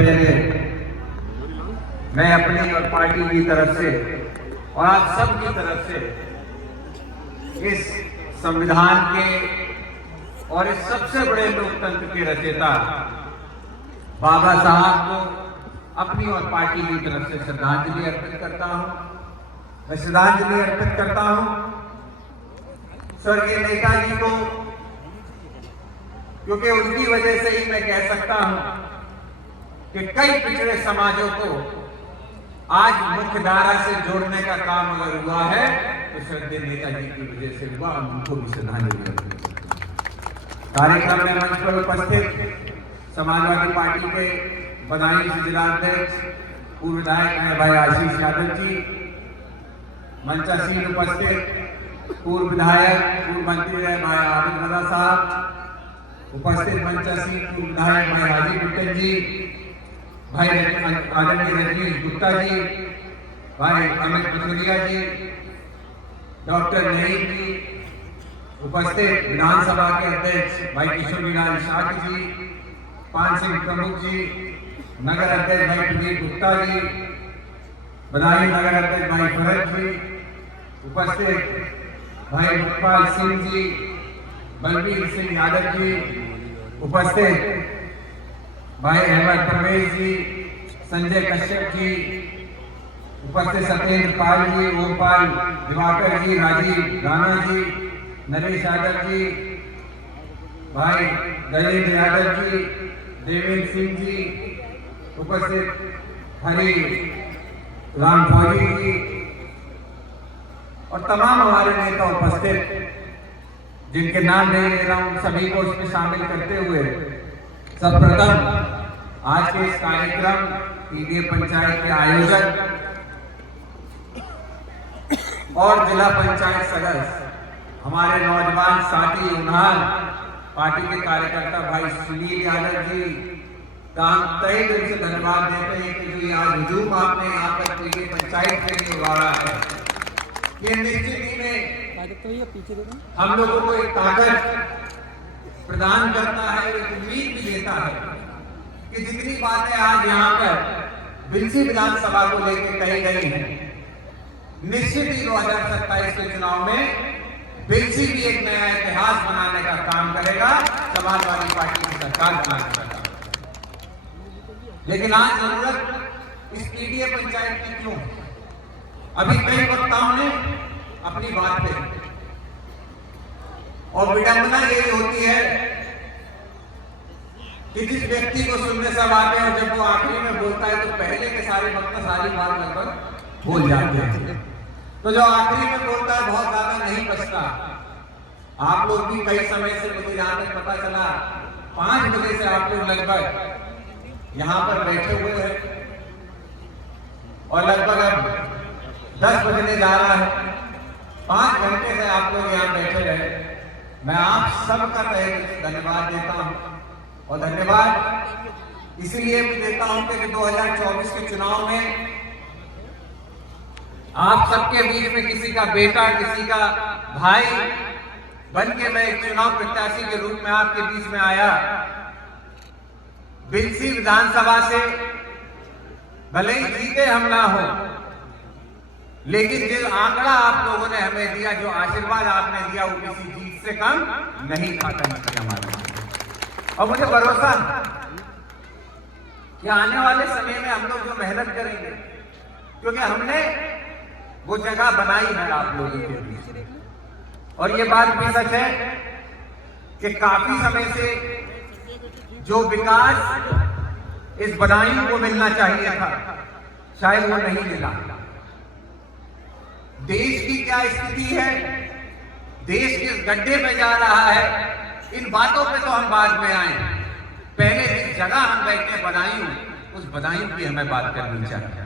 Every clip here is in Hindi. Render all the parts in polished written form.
पहले मैं अपनी और पार्टी की तरफ से और आप सब की तरफ से इस संविधान के और इस सबसे बड़े लोकतंत्र के रचयिता बाबा साहब को अपनी और पार्टी की तरफ से श्रद्धांजलि अर्पित करता हूं। मैं श्रद्धांजलि अर्पित करता हूं स्वर्गीय नेताजी को, क्योंकि उनकी वजह से ही मैं कह सकता हूं कि कई पिछड़े समाजों को आज मुख्यधारा से जोड़ने का काम अगर हुआ है तो श्रद्धेय नेताजी की वजह से हुआ। उनको भी श्रद्धांजलि कार्यक्रम में मंच पर उपस्थित समाजवादी पार्टी के बदायूं से जिलाध्यक्ष पूर्व विधायक भाई आशीष यादव जी, मंचासीन उपस्थित पूर्व विधायक पूर्व मंत्री रहे भाई आबिद मल्ला साहब, उपस्थित मंचासीन पूर्व विधायक भाई हाजी बिट्टन जी, भाई आदरणीय रजनीश गुप्ता जी, भाई अमित पथुरिया जी, डॉक्टर नईम जी, उपस्थित विधानसभा के अध्यक्ष भाई किशोरीलाल शाह जी, पान सिंह प्रमुख जी, नगर अध्यक्ष भाई प्रदीप गुप्ता जी, बदायूं नगर अध्यक्ष भाई भरत जी, उपस्थित भाई मुखपाल सिंह जी, बलबीर सिंह यादव जी, उपस्थित भाई अहमद परवेज जी, संजय कश्यप जी, उपस्थित सत्येंद्र पाल जी, ओमपाल दिवाकर जी, राजीव राणा जी, नरेश यादव जी, भाई गजेंद्र यादव जी, देवेंद्र सिंह जी, उपस्थित हरि राम फौजी जी और तमाम हमारे नेता उपस्थित, जिनके नाम नहीं ले रहा हूं, सभी को उसमें शामिल करते हुए सर्वप्रथम आज के इस कार्यक्रम पीडीए पंचायत के आयोजक और जिला पंचायत सदस्य हमारे नौजवान साथी उन्हाल पार्टी के कार्यकर्ता भाई सुनील यादव जी का हम तहे दिल से धन्यवाद देते हैं कि जो आज हुजूम आपने यहाँ पर पीडीए पंचायत के लिए उभारा है। ये निश्चित ही में हम लोगों को एक ताकत प्रदान करता है, एक उम्मीद भी देता है कि जितनी बातें आज यहाँ पर बिलसी विधानसभा को लेकर कही गई हैं, निश्चित ही 2027 के चुनाव में बिलसी भी एक नया इतिहास बनाने का काम करेगा, समाजवादी पार्टी की सरकार बनाने का काम। लेकिन आज जरूरत इस पीडीए पंचायत की क्यों? अभी कई वक्ताओं ने अपनी बात कही और विडंबना ये होती है कि जिस व्यक्ति को सुनने सब आते हैं, जब वो आखिरी में बोलता है तो पहले के सारे वक्त सारी बात लगभग भूल जाते हैं, तो जो आखिरी में बोलता है बहुत ज्यादा नहीं बचता। आप लोग भी कई समय से, मुझे जहां तक पता चला 5 बजे से आप लोग लगभग यहां पर बैठे हुए हैं और लगभग अब 10 बजने जा रहा है। 5 घंटे से आप लोग यहाँ बैठे रहे। मैं आप सबका धन्यवाद देता हूं और धन्यवाद इसलिए भी देता हूं कि 2024 के चुनाव में आप सबके बीच में किसी का बेटा, किसी का भाई बन के मैं एक चुनाव प्रत्याशी के रूप में आपके बीच में आया। बिलसी विधानसभा से भले ही जीते हम ना हो, लेकिन जो आंकड़ा आप लोगों ने हमें दिया, जो आशीर्वाद आपने दिया, वो किसी जीत से कम नहीं खाता हमारे। और मुझे भरोसा कि आने वाले समय में हम लोग जो मेहनत करेंगे, क्योंकि हमने वो जगह बनाई है आप लोगों के बीच। और ये बात भी सच है कि काफी समय से जो विकास इस बदायूं को मिलना चाहिए था, शायद वो नहीं मिला। देश की क्या स्थिति है, देश किस गड्ढे में जा रहा है, इन बातों पे तो हम बाद में आए। पहले जिस जगह हम बैठे बदायूं, उस बदायूं की हमें बात करनी चाहिए।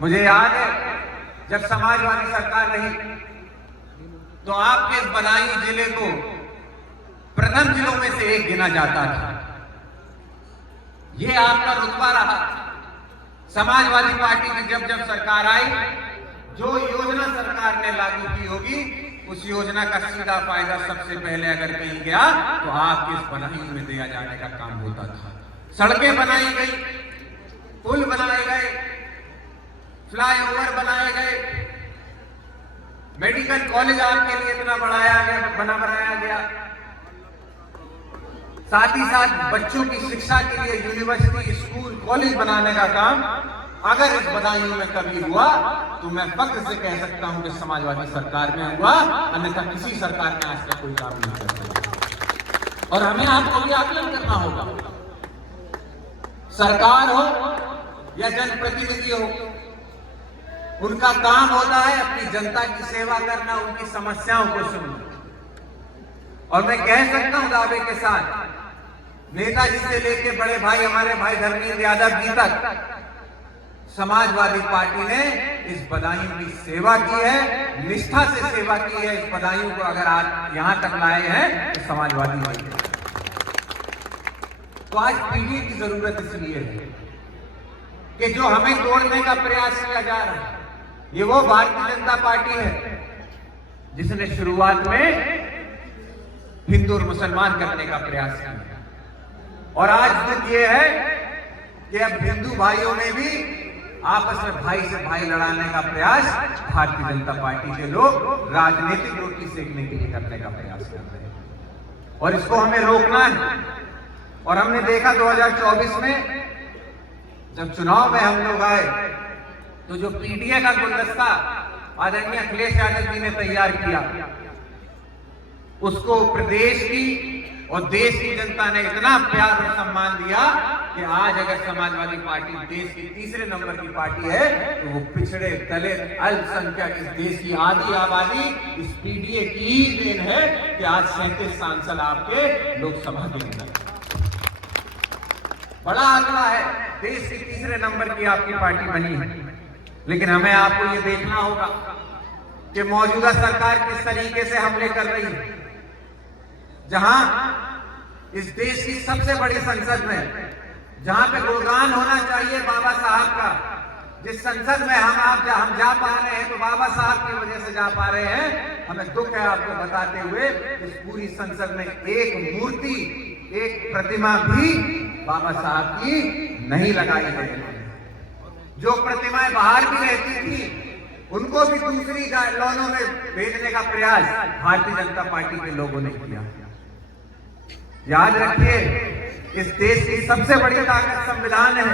मुझे याद है जब समाजवादी सरकार रही तो आपके इस बदायूं जिले को प्रथम जिलों में से एक गिना जाता था। ये आपका रुतबा रहा। समाजवादी पार्टी की जब जब सरकार आई, जो योजना सरकार ने लागू की होगी, उस योजना का सीधा फायदा सबसे पहले अगर कहीं गया तो आपके इस बदायूं में दिया जाने का काम होता था। सड़कें बनाई गई, पुल बनाए गए, फ्लाईओवर बनाए गए, मेडिकल कॉलेज आपके लिए इतना बनाया गया। साथ ही साथ बच्चों की शिक्षा के लिए यूनिवर्सिटी, स्कूल, कॉलेज बनाने का काम अगर इस बदायूं में कभी हुआ तो मैं फख्र से कह सकता हूं कि समाजवादी सरकार में हुआ, अन्यथा किसी सरकार ने आज तक कोई काम नहीं कर सका। और हमें आपको भी आकलन करना होगा, सरकार हो या जनप्रतिनिधि हो, उनका काम होता है अपनी जनता की सेवा करना, उनकी समस्याओं को सुनना। और मैं कह सकता हूं दावे के साथ, नेताजी से लेके बड़े भाई हमारे भाई धर्मेंद्र यादव जी तक समाजवादी पार्टी ने इस बदायूं की सेवा की है, निष्ठा से सेवा की है। इस बदायूं को अगर आप यहां तक लाए हैं तो समाजवादी पार्टी। तो आज पीढ़ी की जरूरत इसलिए है कि जो हमें तोड़ने का प्रयास किया जा रहा है, ये वो भारतीय जनता पार्टी है जिसने शुरुआत में हिंदू और मुसलमान करने का प्रयास किया, और आज तक ये है कि अब हिंदू भाइयों में भी आपस में भाई से भाई लड़ाने का प्रयास भारतीय जनता पार्टी के लोग राजनीतिक रोटी सेकने के लिए करने का प्रयास कर रहे हैं, और इसको हमें रोकना है। और हमने देखा 2024 में जब चुनाव में हम लोग आए तो जो पीडीए का गुलदस्ता आदरणीय अखिलेश यादव जी ने तैयार किया, उसको प्रदेश की और देश की जनता ने इतना प्यार और सम्मान दिया कि आज अगर समाजवादी पार्टी देश की तीसरे नंबर की पार्टी है तो वो पिछड़े दलित अल्पसंख्यक इस देश की आधी आबादी इस पीडीए की ही देन है कि आज 37 सांसद आपके लोकसभा के अंदर। बड़ा आंकड़ा है, देश की तीसरे नंबर की आपकी पार्टी बनी है। लेकिन हमें आपको ये देखना होगा कि मौजूदा सरकार किस तरीके से हमले कर रही है, जहां इस देश की सबसे बड़ी संसद में, जहां पे गुणगान होना चाहिए बाबा साहब का, जिस संसद में हम जा पा रहे हैं तो बाबा साहब की वजह से जा पा रहे हैं। हमें दुख है आपको बताते हुए, इस पूरी संसद में एक मूर्ति, एक प्रतिमा भी बाबा साहब की नहीं लगाई गई। जो प्रतिमाएं बाहर भी रहती थी उनको भी दूसरी लॉनों में भेजने का प्रयास भारतीय जनता पार्टी के लोगों ने किया। याद रखिए, इस देश की सबसे बड़ी ताकत संविधान है।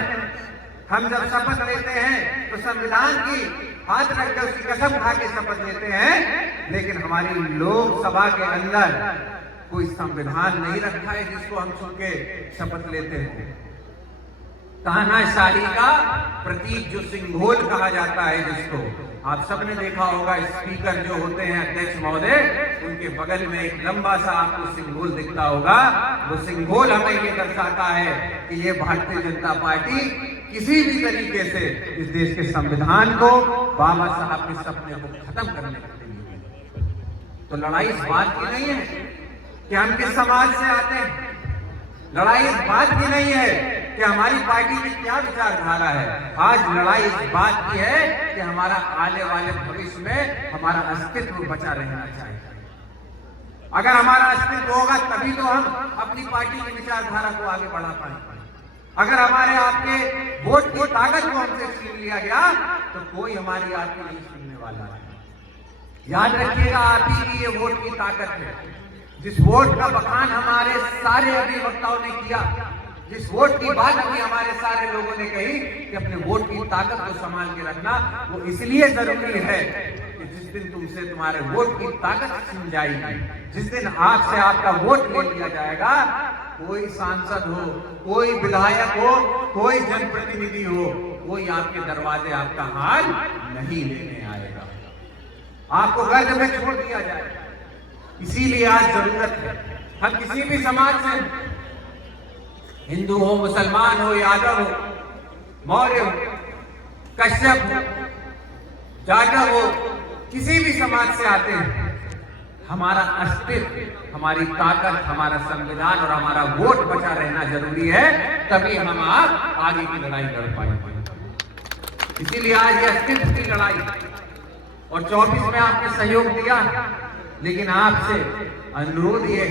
हम जब शपथ लेते हैं तो संविधान की हाथ रखकर उसकी कसम खा के शपथ लेते हैं, लेकिन हमारी लोकसभा के अंदर कोई संविधान नहीं रखा है जिसको हम छू के शपथ लेते हैं। तानाशाही का प्रतीक जो सिंघोल कहा जाता है, जिसको आप सबने देखा होगा, स्पीकर जो होते हैं अध्यक्ष महोदय, उनके बगल में एक लंबा सा आपको सिंघोल दिखता होगा। वो सिंघोल हमें ये दर्शाता है कि ये भारतीय जनता पार्टी किसी भी तरीके से इस देश के संविधान को, बाबा साहब के सपने को खत्म करने के लिए। तो लड़ाई इस बात की नहीं है कि हम किस समाज से आते हैं, लड़ाई इस बात की नहीं है कि हमारी पार्टी की क्या विचारधारा है। आज लड़ाई इस बात की है कि हमारा आने वाले भविष्य में हमारा अस्तित्व बचा रहना चाहिए। अगर हमारा अस्तित्व होगा तभी तो हम अपनी पार्टी की विचारधारा को आगे बढ़ा पाएंगे। अगर हमारे आपके वोट की ताकत को हमसे छीन लिया गया तो कोई हमारी आपकी नहीं छीनने वाला है। याद रखिएगा, आप ही की ये वोट की ताकत है। जिस वोट का बखान हमारे सारे अधिवक्ताओं ने किया, जिस वोट की बात अभी हमारे सारे लोगों ने कही कि अपने वोट की ताकत को संभाल के रखना, वो इसलिए जरूरी है कि जिस दिन तुमसे तुम्हारे वोट की ताकत छिन जाएगी, जिस दिन आपसे आपका वोट ले लिया जाएगा, कोई सांसद हो, कोई विधायक हो, कोई जनप्रतिनिधि हो, कोई आपके दरवाजे आपका हाल नहीं लेने आएगा, आपको गर्द में छोड़ दिया जाएगा। इसीलिए आज जरूरत है, हम किसी भी समाज से, हिंदू हो, मुसलमान हो, यादव हो, मौर्य हो, कश्यप हो, जाटव हो, किसी भी समाज से आते हैं, हमारा अस्तित्व, हमारी ताकत, हमारा संविधान और हमारा वोट बचा रहना जरूरी है, तभी हम आप आगे की लड़ाई लड़ पाएंगे। इसीलिए आज ये अस्तित्व की लड़ाई, और 24 में आपने सहयोग दिया, लेकिन आपसे अनुरोध ये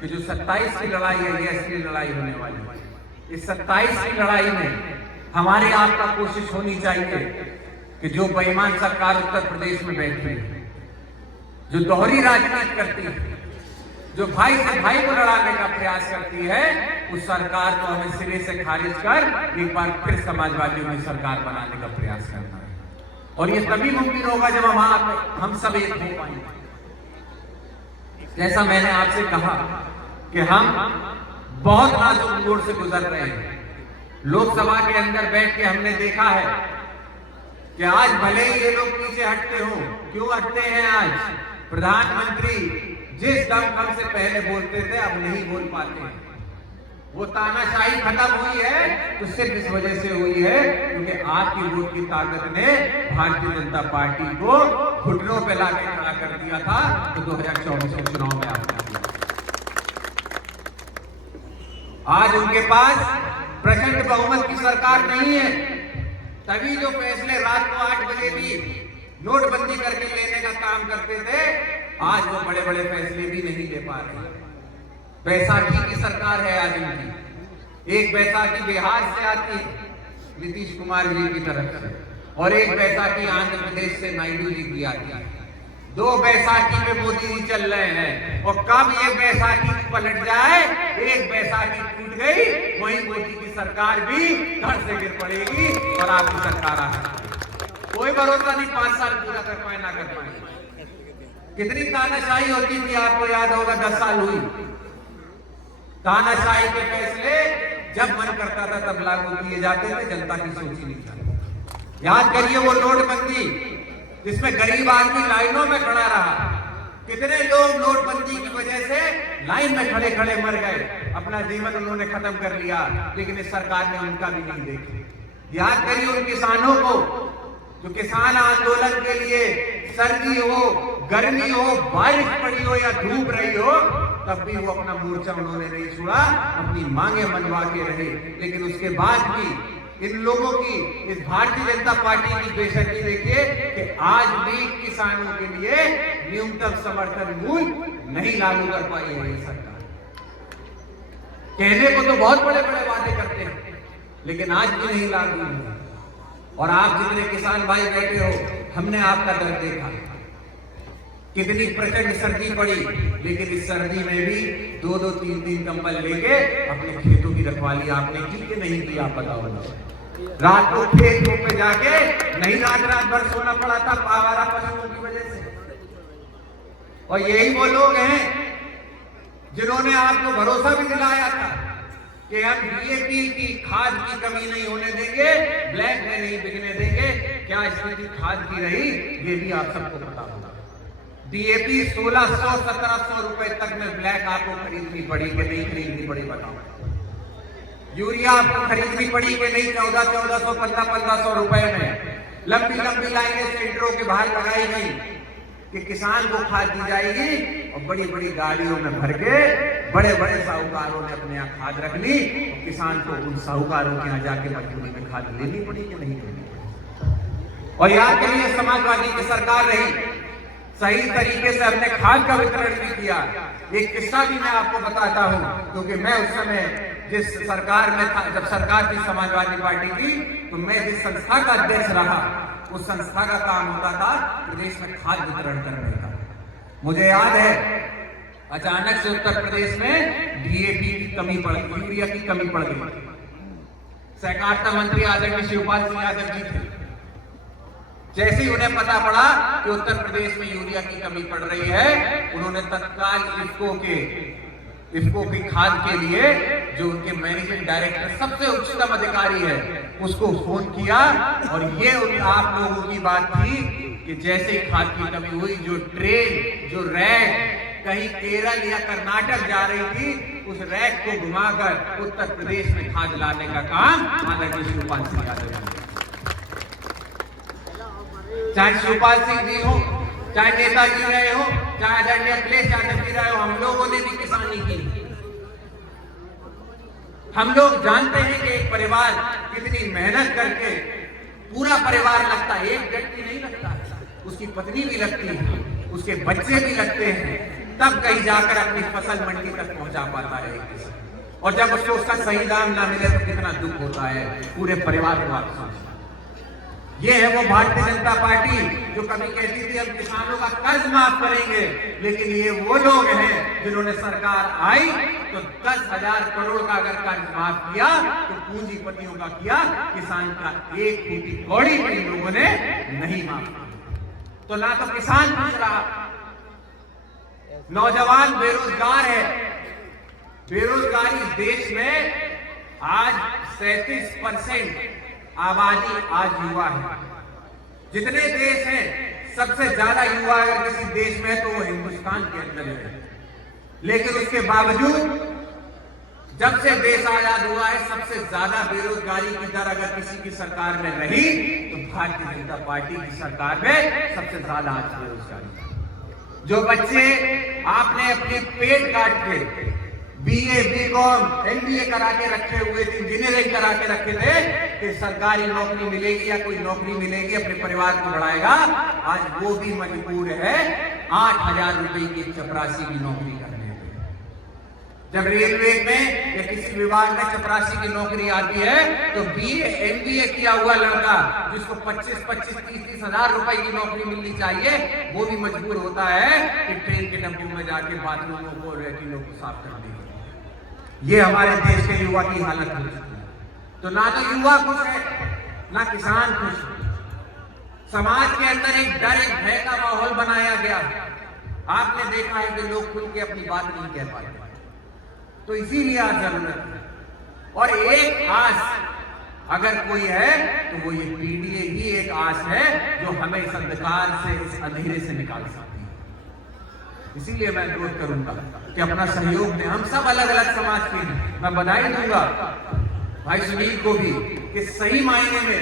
कि जो 27 की लड़ाई है, ये असली लड़ाई होने वाली है। इस 27 की लड़ाई में हमारे आपका कोशिश होनी चाहिए कि जो बेईमान सरकार उत्तर प्रदेश में बैठी है, जो दोहरी राजनीति करती है, जो भाई से भाई को लड़ाने का प्रयास करती है, उस सरकार को हमें सिरे से खारिज कर एक बार फिर समाजवादियों की सरकार बनाने का प्रयास करना है। और ये तभी मुमकिन होगा जब हम सब एक हो पाएंगे। जैसा मैंने आपसे कहा कि हम बहुत नाजुक दौर से गुजर रहे हैं। लोकसभा के अंदर बैठ के हमने देखा है कि आज भले ही ये लोग पीछे हटते हो, क्यों हटते हैं? आज प्रधानमंत्री जिस दमखम से पहले बोलते थे अब नहीं बोल पाते हैं। वो तानाशाही खत्म हुई है तो सिर्फ इस वजह से हुई है क्योंकि आपकी वोट की ताकत ने भारतीय जनता पार्टी को घुटनों पे लाके खड़ा कर दिया था। तो 2024 के चुनाव में आपने आज उनके पास प्रचंड बहुमत की सरकार नहीं है, तभी जो फैसले रात को 8 बजे भी नोटबंदी करके लेने का काम करते थे, आज वो बड़े बड़े फैसले भी नहीं ले पा रहे। बैसाखी की सरकार है आज उनकी। एक बैसाखी बिहार से आती है नीतीश कुमार जी की तरफ से, और एक बैसाखी आंध्र प्रदेश से नायडू जी की आती है। 2 बैसाखी में मोदी जी चल रहे हैं, और कब ये बैसाखी पलट जाए, एक बैसाखी टूट गई, वही मोदी की सरकार भी घर से गिर पड़ेगी और आपकी सरकार आ सकती। कोई भरोसा नहीं 5 साल पूरा कर पाए ना कर पाए। कितनी तानाशाही होती थी, आपको याद होगा 10 साल हुई। तानाशाही के फैसले जब मन करता था तब लागू किए जाते थे, जनता की सोच ही नहीं था। याद करिए वो नोटबंदी जिसमें गरीब आदमी लाइनों में खड़ा रहा। कितने लोग नोटबंदी की वजह से लाइन में खड़े खड़े मर गए, अपना जीवन उन्होंने खत्म कर लिया, लेकिन इस सरकार ने उनका भी नहीं देखा। याद करिए उन किसानों को जो किसान आंदोलन के लिए सर्दी हो, गर्मी हो, बारिश पड़ी हो या धूप रही हो, तब भी वो अपना मोर्चा उन्होंने नहीं छोड़ा, अपनी मांगे मनवा के रहे। लेकिन उसके बाद भी इन लोगों की, इस भारतीय जनता पार्टी की बेशर्मी देखिए कि आज भी किसानों के लिए न्यूनतम समर्थन मूल्य नहीं लागू कर पाई है ये सरकार। कहने को तो बहुत बड़े बड़े वादे करते हैं, लेकिन आज भी नहीं लागू हुई। और आप जितने किसान भाई बैठे हो, हमने आपका दर्द देखा। कितनी प्रचंड सर्दी पड़ी, लेकिन इस सर्दी में भी 2-2, 3-3 कंबल लेके अपने खेतों की रखवाली आपने की कि नहीं की? आप बताओ ना। रात को खेतों पे जाके नहीं रात भर सोना पड़ा था आवारा पशुओं की वजह से। और यही वो लोग हैं जिन्होंने आपको भरोसा भी दिलाया था कि हम डीएपी की खाद की कमी नहीं होने देंगे, ब्लैक में नहीं बिकने देंगे। क्या स्थिति खाद की रही, ये भी आप सबको पता होगा। डीएपी 1600-1700 रुपए तक में ब्लैक आपको खरीदनी पड़ी कि नहीं खरीदनी पड़ी? बताओ। यूरिया आपको खरीदनी पड़ी कि नहीं? 1400, 1500 रुपए में लंबी लंबी लाइनें सेंटरों के बाहर लगाई गई कि किसान को खाद दी जाएगी, और बड़ी बड़ी गाड़ियों में भर के बड़े बड़े साहूकारों ने अपने यहाँ खाद रख ली, और किसान को उन साहूकारों के यहाँ जाके मजबूरी में खाद लेनी पड़ी कि नहीं लेनी पड़ी? और याद करिए समाजवादी की सरकार रही, सही तरीके से हमने खाद का वितरण भी किया। एक किस्सा भी मैं आपको बताता हूं, क्योंकि मैं उस समय जिस सरकार में था, जब सरकार थी समाजवादी पार्टी की, तो मैं जिस संस्था का अध्यक्ष रहा, उस संस्था का काम होता था प्रदेश में खाद वितरण करने का। मुझे याद है अचानक से उत्तर प्रदेश में डीएपी की कमी पड़ गई, यूरिया की कमी पड़ गई। सहकारिता मंत्री आदरणीय शिवपाल सिंह यादव जी थे। जैसे ही उन्हें पता पड़ा कि उत्तर प्रदेश में यूरिया की कमी पड़ रही है, उन्होंने तत्काल इफ्को की खाद के लिए जो उनके मैनेजिंग डायरेक्टर सबसे उच्चतम अधिकारी है उसको फोन किया, और ये आप लोगों की बात थी कि जैसे ही खाद की कमी हुई, जो ट्रेन, जो रैक कहीं केरल या कर्नाटक जा रही थी, उस रैक को घुमाकर उत्तर प्रदेश में खाद लाने का काम आदरणीय शिवपाल सिंह यादव ने। चाहे शिवपाल सिंह जी हो, चाहे नेताजी रहे हो, चाहे आदरणीय अखिलेश यादव जी रहे हो, हम लोगों ने भी किसानी की। हम लोग जानते हैं कि एक परिवार कितनी मेहनत करके, पूरा परिवार लगता है, एक व्यक्ति नहीं लगता, उसकी पत्नी भी लगती है, उसके बच्चे भी लगते हैं, तब कहीं जाकर अपनी फसल मंडी तक पहुंचा पाता है। और जब उसको उसका सही दाम ना मिले तो कितना दुख होता है पूरे परिवार को। आप समझ, ये है वो भारतीय जनता पार्टी जो कभी कहती थी हम किसानों का कर्ज माफ करेंगे, लेकिन ये वो लोग हैं जिन्होंने सरकार आई तो 10,000 करोड़ का अगर कर्ज माफ किया तो पूंजीपतियों का किया, किसान का एक फूटी कौड़ी भी इन लोगों ने नहीं माफ किया। तो ना तो किसान पूछ रहा, नौजवान बेरोजगार है, बेरोजगारी देश में आज 37% आबादी आज युवा है। जितने देश हैं सबसे ज्यादा युवा अगर किसी देश में है तो वो हिंदुस्तान के अंदर है। लेकिन उसके बावजूद जब से देश आजाद हुआ है सबसे ज्यादा बेरोजगारी की दर अगर किसी की सरकार में रही तो भारतीय जनता पार्टी की सरकार में सबसे ज्यादा आज बेरोजगारी। जो बच्चे आपने अपने पेट काट के BA, BCom, MBA करा के रखे हुए थे, इंजीनियरिंग करा के रखे थे कि सरकारी नौकरी मिलेगी या कोई नौकरी मिलेगी अपने परिवार को बढ़ाएगा, आज वो भी मजबूर है 8,000 रुपए की चपरासी की नौकरी करने पे। जब रेलवे में या किसी विभाग में चपरासी की नौकरी आती है तो BA, MBA किया हुआ लड़का जिसको 25-25, 30-30 हजार रुपए की नौकरी मिलनी चाहिए, वो भी मजबूर होता है कि ट्रेन के डब्बों में जाके बाथरूमों को, लैट्रिनों को साफ करने। ये हमारे देश के युवा की हालत हो चुकी है। तो ना तो युवा खुश है ना किसान खुश है। समाज के अंदर एक डर, एक भय का माहौल बनाया गया। आपने देखा है कि लोग खुल के अपनी बात नहीं कह पाते, तो इसीलिए आज जरूरत है। और एक आस अगर कोई है तो वो ये PDA ही एक आस है जो हमें इस अंधकार से, इस अंधेरे से निकाल सकती है। इसीलिए मैं अनुरोध करूंगा कि अपना सहयोग दें। हम सब अलग अलग समाज के हैं। मैं बधाई दूंगा भाई सुनील को भी कि सही मायने में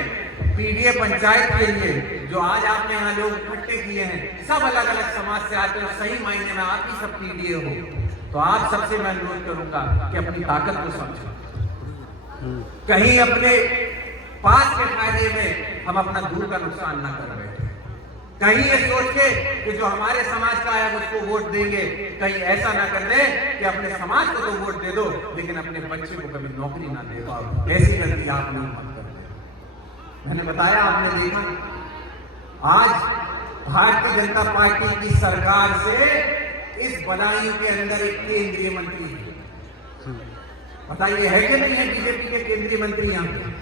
PDA पंचायत के लिए जो आज आपने यहाँ लोग इकट्ठे किए हैं, सब अलग अलग समाज से आते हैं, सही मायने में आप ही सब PDA हो। तो आप सबसे मैं अनुरोध करूंगा कि अपनी ताकत को समझें, कहीं अपने पास के फायदे में हम अपना दूर का नुकसान ना कर बैठे। कहीं ये सोच के कि जो हमारे समाज का है उसको वोट देंगे, कहीं ऐसा ना कर दे कि अपने समाज को तो वोट दे दो लेकिन अपने बच्चे को कभी नौकरी ना दे पाओ। ऐसी गलती आप लोग मत करते। मैंने बताया, आपने देखा आज भारतीय जनता पार्टी की सरकार से इस बदायूं के अंदर एक केंद्रीय मंत्री है। बताइए है कि नहीं है बीजेपी के केंद्रीय मंत्री यहाँ पे?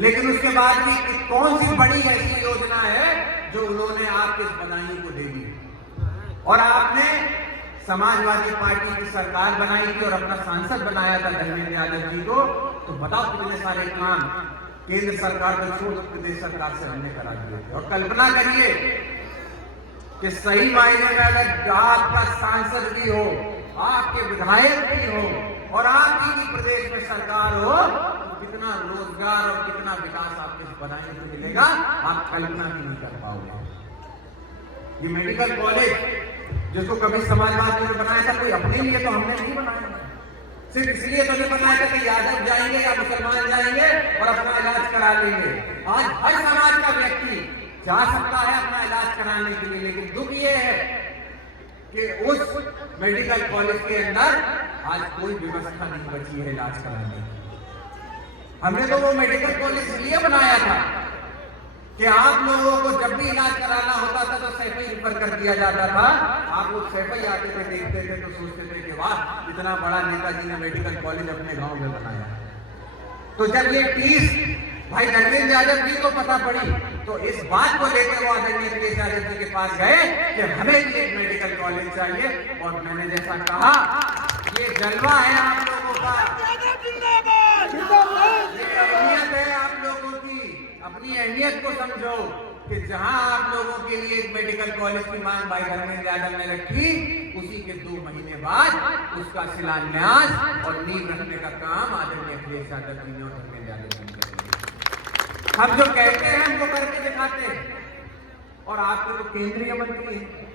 लेकिन उसके बाद भी कौन सी बड़ी ऐसी योजना है जो उन्होंने आपके इस बदायूं को दे दी? और आपने समाजवादी पार्टी की सरकार बनाई थी और अपना सांसद बनाया था धर्मेंद्र यादव जी को, तो बताओ कितने सारे काम केंद्र सरकार को छोड़ प्रदेश सरकार से हमने करा दिए थे। और कल्पना करिए कि सही मायने में अगर आपका सांसद भी हो, आपके विधायक भी हो और आपकी भी प्रदेश में सरकार हो, तो कितना रोजगार और कितना विकास आपके बदायूं को मिलेगा, आप कल्पना भी नहीं कर पाओगे। ये मेडिकल कॉलेज जिसको कभी समाजवादी ने बनाया था, कोई अपने लिए तो हमने नहीं बनाया, सिर्फ इसलिए तो नहीं बनाया था कि यादव जाएंगे या मुसलमान जाएंगे और अपना इलाज करा लेंगे। आज हर समाज का व्यक्ति जा सकता है अपना इलाज कराने के लिए, लेकिन दुख ये है कि उस मेडिकल कॉलेज के अंदर आज कोई व्यवस्था नहीं बची है इलाज कराने की। हमने तो वो मेडिकल कॉलेज इसलिए बनाया था कि आप लोगों को जब भी इलाज कराना होता था तो सैफई रिफर कर दिया जाता था। आप लोग सैफई आते थे, देखते थे तो सोचते थे कि वाह इतना बड़ा नेताजी ने मेडिकल कॉलेज अपने गांव में बनाया। तो जब ये चीज भाई धर्मेंद्र यादव जी को पता पड़ी तो इस बात को लेकर वो आदरणीय अखिलेश यादव जी के पास गए कि हमें भी एक मेडिकल कॉलेज चाहिए। और मैंने जैसा कहा, ये जलवा है आप लोगों का, ये अहमियत है आप लोगों की। अपनी अहमियत को समझो कि जहां आप लोगों के लिए एक मेडिकल कॉलेज की मांग भाई धर्मेंद्र यादव ने रखी, उसी के 2 महीने बाद उसका शिलान्यास और नींव रखने का काम आदरणीय अखिलेश यादव जी ने और धर्मेंद्र यादव जी ने किया। हम जो कहते हैं हम वो करके दिखाते हैं। और आपके तो केंद्रीय मंत्री हैं,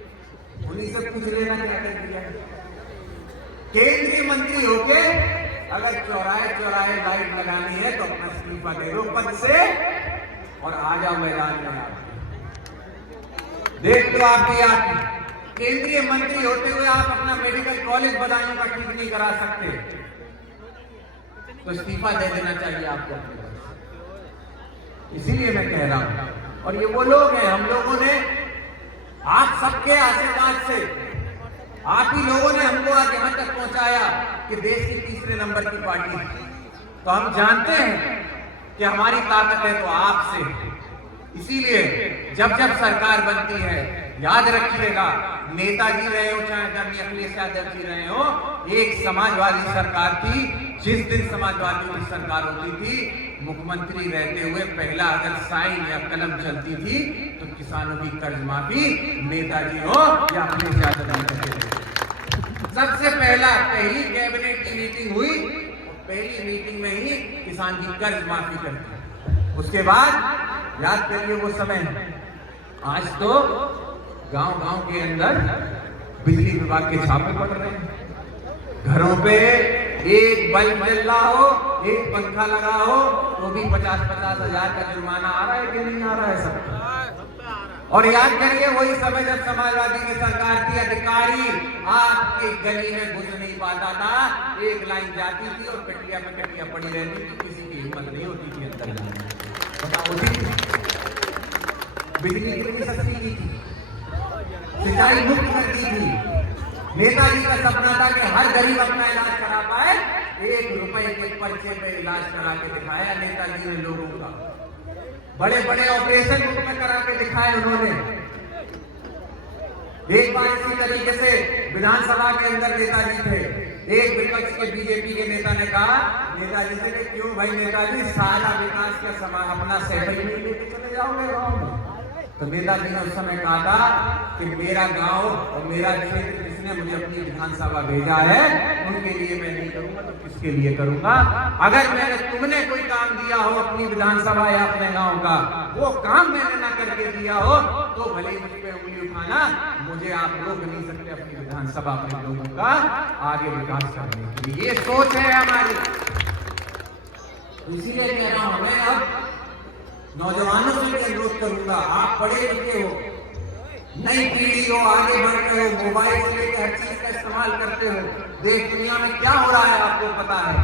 उन्हीं से पूछ लेना क्या कर दिया। केंद्रीय मंत्री होके अगर चौराहे चौराहे लाइट लगानी है तो अपना इस्तीफा दे दो पद से और आ जाओ मैदान में। आप देख लो, आप भी आप केंद्रीय मंत्री होते हुए आप अपना मेडिकल कॉलेज बदायूं का ठीक नहीं करा सकते। तो इस्तीफा दे देना चाहिए आपको अपने घर से। इसीलिए मैं कह रहा हूं, और ये वो लोग हैं, हम लोगों ने आप सबके आशीर्वाद से, आप ही लोगों ने हमको आज यहां तक पहुंचाया कि देश की तीसरे नंबर की पार्टी है। तो हम जानते हैं कि हमारी ताकत है तो आपसे। इसीलिए जब जब सरकार बनती है, याद रखिएगा, नेताजी रहे हो चाहे आदरणीय अखिलेश यादव जी रहे हो, एक समाजवादी सरकार थी। जिस दिन समाजवादियों की सरकार होती थी, मुख्यमंत्री रहते हुए पहला अगर साइन या कलम चलती थी तो किसानों की कर्ज माफी नेताजी हो या अखिलेश यादव जी करते थे। सबसे पहली कैबिनेट की मीटिंग हुई, पहली मीटिंग में ही किसान की कर्ज माफी करती। उसके बाद याद करिए वो समय, आज तो गांव-गांव के अंदर बिजली विभाग के छापे पड़ रहे हैं। घरों पे एक बल्ब जल रहा हो, एक पंखा लगा हो तो भी 50-50 हजार का जुर्माना आ रहा है कि नहीं आ रहा है सबको। और याद करिए वही समय जब समाजवादी की सरकार थी, अधिकारी आपके गली में घुस नहीं पाता था, एक लाइन जाती थी और कटिया पे कटिया पड़ी रहती थी, किसी की हिम्मत नहीं होती थी अंदर जाने की। बताओ, बिजली कितनी सस्ती की थी, सिंचाई मुक्त कर दी थी। नेताजी का सपना था कि हर गरीब अपना इलाज करा पाए, 1 रुपए के पर्चे पे इलाज करा के दिखाया नेताजी ने लोगों का। बड़े बड़े ऑपरेशन मुफ्त में करा के दिखाए उन्होंने। एक बार इसी तरीके से विधानसभा के अंदर नेताजी थे, एक विपक्ष के बीजेपी के नेता ने कहा नेताजी से, क्यों भाई नेताजी, सारा विकास का सामान अपना सहयोग में लेके चले जाओगे गाँव में? तो नेताजी ने उस समय कहा था कि मेरा गांव और मेरा क्षेत्र जिसने मुझे अपनी विधानसभा भेजा है, उनके लिए मैं नहीं करूंगा तो किसके लिए करूंगा? अगर मैंने तुमने कोई काम दिया हो अपनी विधानसभा या अपने गांव का, वो काम मैंने ना करके दिया हो तो भले ही मुझ पे उंगली उठाना, मुझे आप रोक नहीं सकते अपनी विधानसभा अपने लोगों का आगे विकास करने के लिए। ये सोच है हमारी। इसीलिए कह रहा हूं, मैं अब नौजवानों से भी अनुरोध करूंगा, आप पढ़े लिखे हो, नई पीढ़ी हो, आगे बढ़ रहे हो, मोबाइल से लेकर हर चीज का इस्तेमाल करते हो, देश दुनिया में क्या हो रहा है आपको पता है।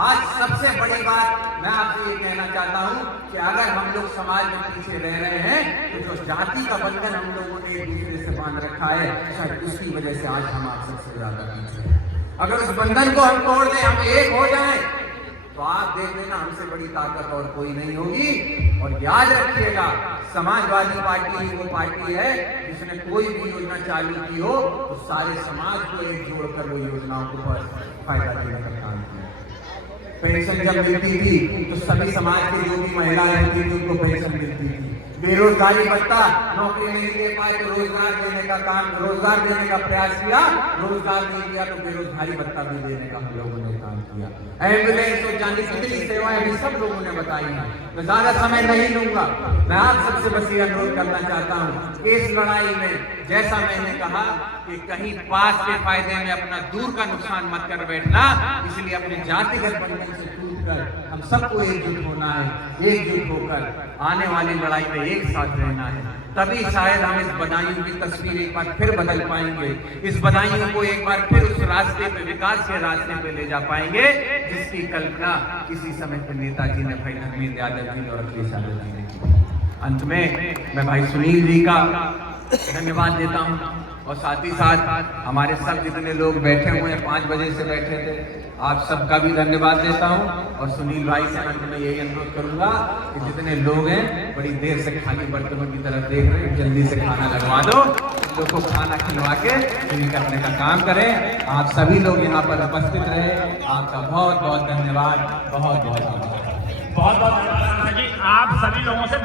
आज सबसे बड़ी बात मैं आपसे ये कहना चाहता हूं कि अगर हम लोग समाज में पीछे रह रहे हैं तो जो जाति का बंधन हम लोगों ने एक दूसरे से बांध रखा है, शायद उसकी वजह से आज हम आप सबसे ज्यादा पीछे हैं। अगर उस बंधन को हम तोड़ दें, हम एक हो जाएं, तो आप देख लेना हमसे बड़ी ताकत और कोई नहीं होगी। और याद रखिएगा, समाजवादी पार्टी ही वो पार्टी है जिसने कोई भी योजना चालू की हो तो सारे समाज को एक जोड़कर वो योजनाओं को फायदा देने का काम किया। पेंशन जब मिलती थी तो सभी समाज की जो भी महिलाएं होती थी उनको पेंशन मिलती थी। बेरोजगारी भत्ता, नौकरी नहीं दे पाए तो रोजगार देने का काम, रोजगार देने का प्रयास किया, रोजगार नहीं किया तो बेरोजगारी भत्ता भी देने का हम लोगों ने काम किया। एम्बुलेंस और जाने कितनी सेवाएं भी सब लोगों ने बताई हैं। मैं ज्यादा समय नहीं लूंगा, मैं आप सबसे बस ये अनुरोध करना चाहता हूँ कि इस लड़ाई में जैसा मैंने कहा कि कहीं पास के फायदे में अपना दूर का नुकसान मत कर बैठना, इसलिए अपने जातिगत बंधन से टूटकर हम सबको एकजुट होना है, एकजुट होकर आने वाली लड़ाई में एक साथ रहना है। तभी शायद हम इस बदायूं की तस्वीर एक बार फिर बदल पाएंगे, इस बदायूं को एक बार फिर उस रास्ते पे, विकास के रास्ते पे ले जा पाएंगे जिसकी कल्पना किसी समय पर नेताजी ने, भाई धर्मेंद्र यादव जी और अखिलेश यादव जी ने की। अंत में मैं भाई सुनील जी का धन्यवाद देता हूँ और साथ ही साथ हमारे सब जितने लोग बैठे हुए हैं, 5 बजे से बैठे थे, आप सबका भी धन्यवाद देता हूं। और सुनील भाई से अंत में यही अनुरोध करूंगा कि जितने लोग हैं बड़ी देर से खाली बर्तनों की तरफ देख रहे हैं, जल्दी से खाना लगवा दो, लोग को खाना खिलवा के फ्री करने का काम करें। आप सभी लोग यहाँ पर उपस्थित रहे, आपका बहुत बहुत धन्यवाद, बहुत बहुत धन्यवाद। बहुत बहुत धन्यवाद जी, आप सभी लोगों से